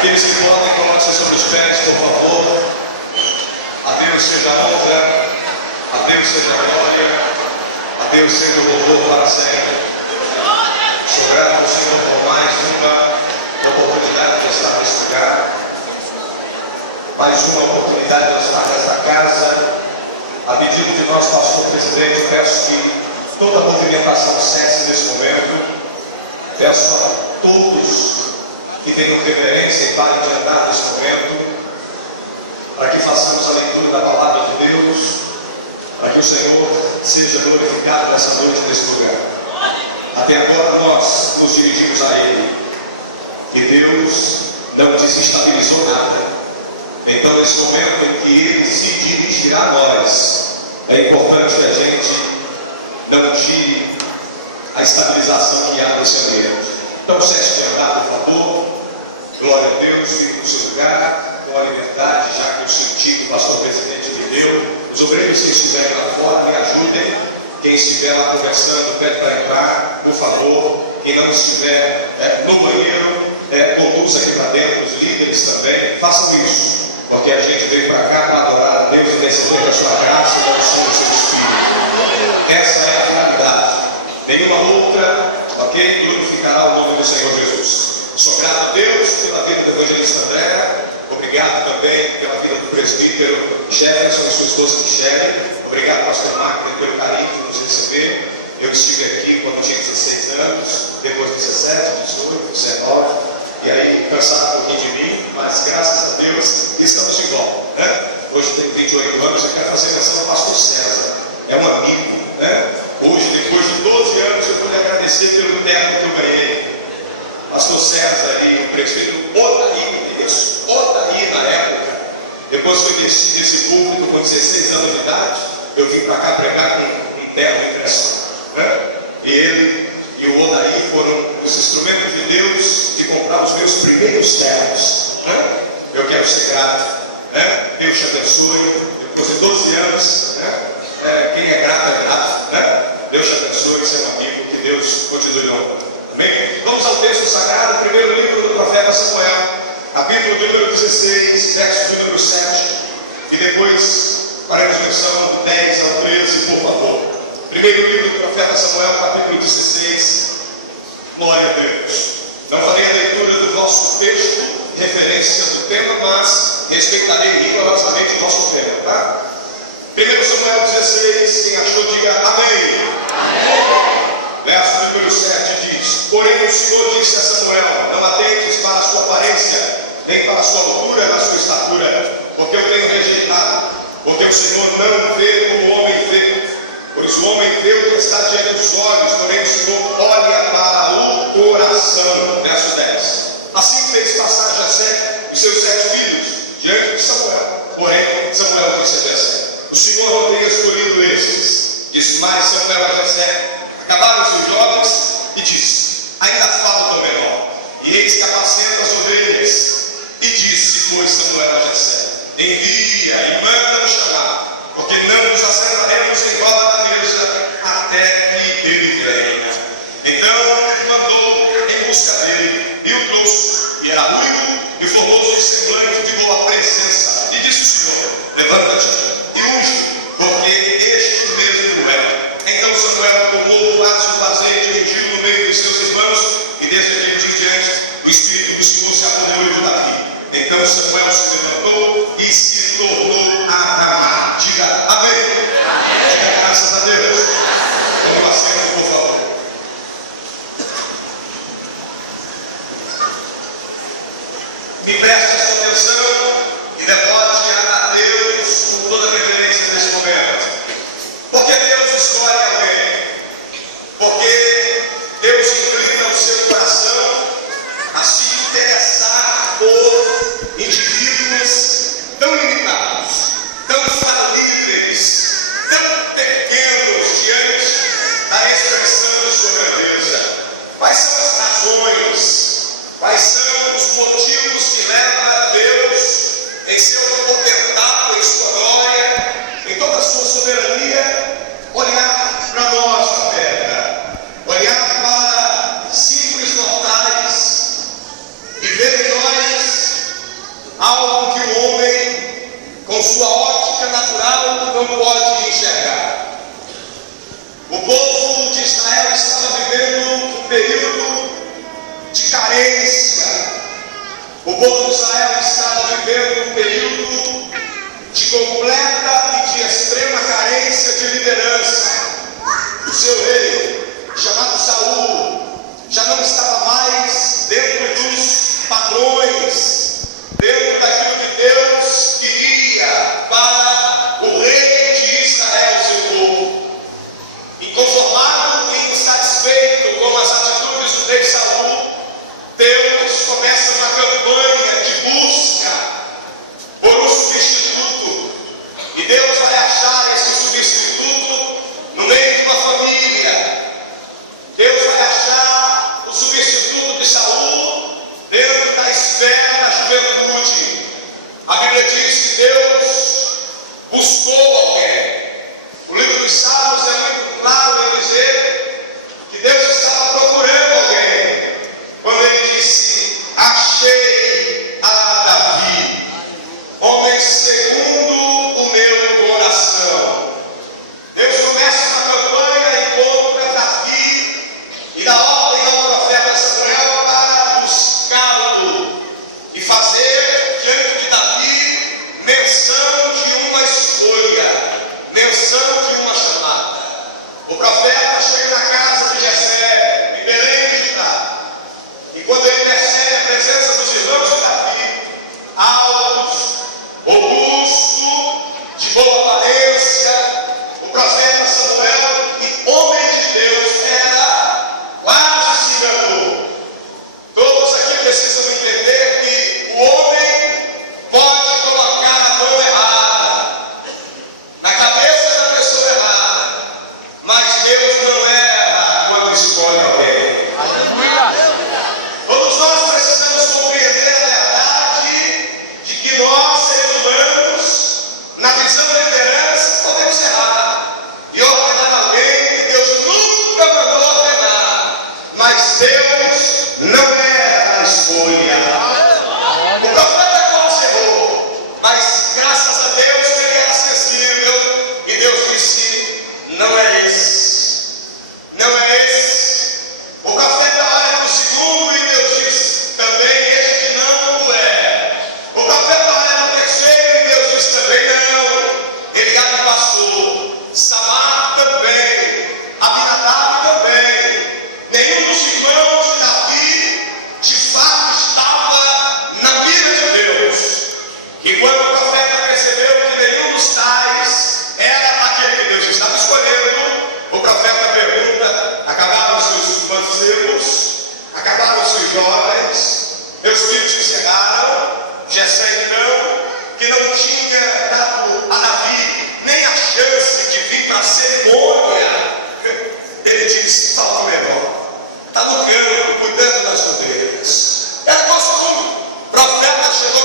Aqueles que podem, coloquem-se sobre os pés, por favor. A Deus seja a honra, a Deus seja a glória, a Deus seja o louvor para sempre. Sou grato ao Senhor por mais uma oportunidade de estar nesse lugar, mais uma oportunidade de estar nessa casa. A pedido de nosso pastor presidente, peço que toda a movimentação cesse nesse momento. Peço a todos que tenham reverência e parem de andar nesse momento, para que façamos a leitura da palavra de Deus, para que o Senhor seja glorificado nessa noite nesse lugar. Até agora nós nos dirigimos a Ele, e Deus não desestabilizou nada. Então, nesse momento em que Ele se dirigirá a nós, é importante que a gente não tire a estabilização que há nesse ambiente. Então, cesse de andar, por favor. Glória a Deus, fique no seu lugar, com a liberdade, já que eu senti que o pastor presidente me deu. Os obreiros que estiverem lá fora, me ajudem. Quem estiver lá conversando, pede para entrar, por favor. Quem não estiver no banheiro, conduza aqui para dentro, os líderes também. Façam isso, porque a gente veio para cá para adorar a Deus e receber a sua graça e a unção do seu Espírito. Essa é a finalidade. Nenhuma outra, ok? Glorificará o nome do Senhor Jesus. Sou grato a Deus pela vida do evangelista André. Obrigado também pela vida do presbítero Jefferson e sua esposa Michele. Obrigado, pastor Magno, pelo carinho de nos receber. Eu estive aqui quando tinha 16 anos, depois 17, 18, 19. E aí cansaram um pouquinho de mim, mas graças a Deus estamos de volta, né? Hoje tenho 28 anos e quero fazer menção ao pastor César. É um amigo, né? Hoje, depois de 12 anos, eu pude agradecer pelo terno que eu ganhei. Pastor César e o presbítero Odaí na época, depois que eu desci desse público com 16 anos de idade, eu vim para cá pregar com um terno impresso, né? E ele e o Odaí foram os instrumentos de Deus de comprar os meus primeiros ternos, né? Eu quero ser grato, né? Deus te abençoe. Depois de 12 anos, né? Quem é grato é grato, né? Deus te abençoe, seu amigo, que Deus continue honrando. Amém? Vamos ao texto sagrado, primeiro livro do profeta Samuel, capítulo número 16, verso número 7, e depois faremos menção do 10 ao 13, por favor. Primeiro livro do profeta Samuel, capítulo 16, glória a Deus. Não farei a leitura do vosso texto, referência do tema, mas respeitarei rigorosamente o vosso tema, tá? Primeiro Samuel 16, quem achou, diga amém. Amém. Verso número 7 diz: porém o Senhor disse a Samuel: não atentes para a sua aparência, nem para a sua altura, na sua estatura, porque eu tenho rejeitado, porque o Senhor não vê como o homem vê, pois o homem vê o que está diante dos olhos, porém o Senhor olha para o coração. Verso 10: assim fez passar Jessé e seus 7 filhos diante de Samuel, porém Samuel disse a Jessé: o Senhor não tem escolhido estes. Disse mais Samuel a Jessé: acabaram-se os jovens, e disse: ainda falta o menor, e eis que apacenta as ovelhas. E disse, pois, Samuel a Jessé: envia e manda-o chamar, porque não nos assentaremos em roda da mesa até que ele venha. Então mandou em busca dele, e o trouxe, e era ruivo e formoso de semblante, de boa presença. E disse o Senhor: levanta-te e unge, porque este mesmo é. Então Samuel tomou o vaso do azeite e ungiu no meio dos seus irmãos, e desde aquele dia em diante o Espírito do Senhor se apoderou de Davi. Então Samuel se levantou e se tornou a Ramá. Diga amém. Amém. Diga graças a Deus. Vamos assento, por favor. Me preste a sua atenção e devote a Deus com toda a reverência nesse momento. Porque Deus escolhe alguém. Porque Deus inclina o seu coração a se interessar por indivíduos tão limitados, tão falíveis, tão pequenos diante da expressão de sua grandeza. Quais são as razões? Quais são os motivos que levam algo que o homem, com sua ótica natural, não pode enxergar. O povo de Israel estava vivendo um período de carência. O povo de Israel estava vivendo um período de completa e de extrema carência de liderança. O seu rei, chamado Saul, já não estava mais dentro dos padrões, dentro daquilo que Deus queria para o rei de Israel, seu povo. Inconformado e insatisfeito com as atitudes do rei Saul, Deus começa uma campanha de busca por um substituto. E Deus vai achar esse substituto no meio de uma família. Deus vai achar o substituto de Saul dentro da esfera da juventude. A Bíblia diz que Deus buscou alguém. O livro dos Salmos é muito claro em dizer que Deus estava procurando alguém. Quando ele disse: achei a Davi, homem segundo o meu coração. Deus começa uma campanha e encontra Davi e dá ordem ao profeta Samuel para buscá-lo e fazer diante de Davi menção de uma escolha, menção de uma chamada. O profeta chega na casa de Jessé, em Belém de Judá, e quando ele percebe a presença dos irmãos de Davi, altos, robusto, de boa aparência, o profeta Samuel, e homem de Deus, quase se enganou. Todos aqui precisam entender que o homem pode colocar a mão errada na cabeça da pessoa errada, mas Deus não erra quando escolhe alguém. Todos nós precisamos compreender a verdade de que nós, seres humanos, na visão da liderança, podemos errar e ordenar alguém que Deus nunca mandou ordenar, mas Deus não erra a escolha. O profeta quase errou, mas graças a Deus que ele era sensível, e Deus disse: não é esse, não é esse. O profeta olha para o segundo e Deus diz também: este não o é. O profeta olha para o terceiro e Deus diz também: não. Ele abre o pastor, Samar também, Abinadab também. Nenhum dos irmãos de Davi de fato estava na mira de Deus. E quando o profeta percebeu que nenhum dos tais era aquele que Deus estava escolhendo, o profeta pergunta: acabaram os seus mancebos? Acabaram os seus jovens? Meus filhos se encerraram? Jessé então, que não tinha dado a Davi nem a chance de vir para a cerimônia, ele disse: falta o menor, está no campo cuidando das ovelhas. Era costume. O profeta chegou